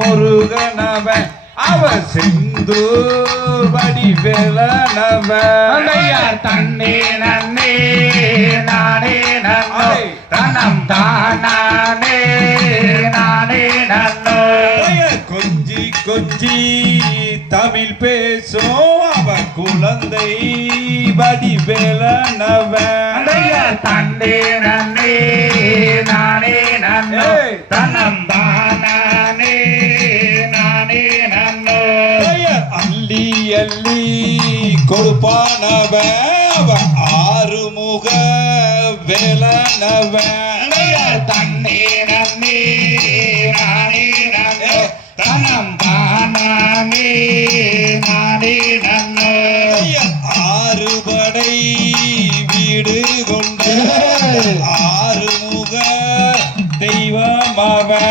முருகனவன் அவ செந்தூர் வடிவேலனவன் அண்டையார் தன்னே நன்னே நானே நன்னோ. தனம் தானே நானே நன்னோ கொஞ்சி கொஞ்சி தமிழ் பேசும் அவ குழந்தை வடிவேலனவன் அண்டையார் தன்னே நன்னே நானே நன்னோ. தனம் தானே அள்ளி அள்ளி கொடுப்பானவன் ஆறுமுக வேலனவன் தன்னே நன்னே நானே நன்னோ தனம் தானே நானே நன்னோ ஆறுபடை வீடு கொண்ட ஆறுமுக தெய்வம் அவன்.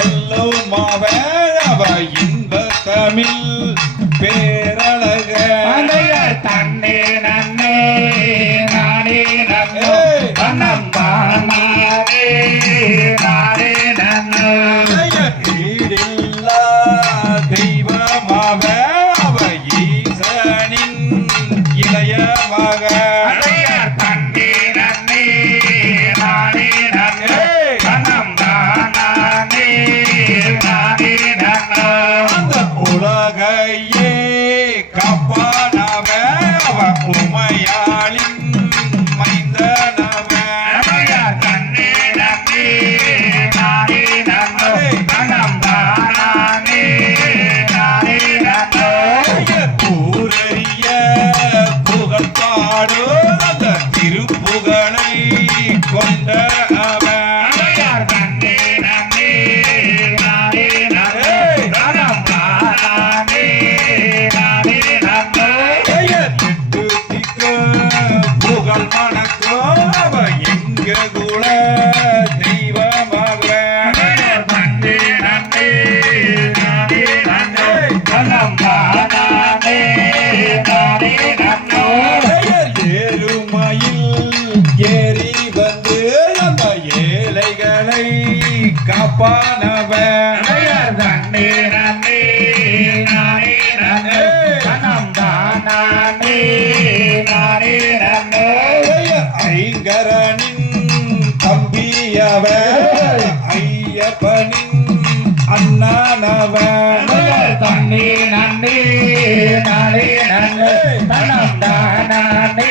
சொல்லும் திருப்புகழை கொண்ட அவன். தன்னே நன்னே நானே தானே நானே நன்னோ திட்டு திக்கு புகழ் மணக்கும் அவ எங்க குல தெய்வமாக தன்னே நன்னே நானே நன்னோ ஏழைகளை காப்பானவன் தன்னே நன்னே நானே நன்னோ. தனம் தானே நானே நன்னோ. ஐங்கரனின் தம்பியவன் ஐயப்பனின் அண்ணானவன் அடையார் தன்னே நன்னே நானே நன்னோ. தனம் தானே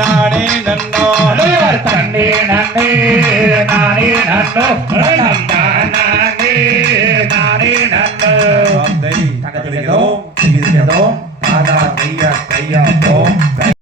நானே நன்னோ. தன்னே நன்னே நானே நன்னோ. நானே நானே நன்னோ. தகதிகதோம் திகிதிகதோம் தாதா கையா கையா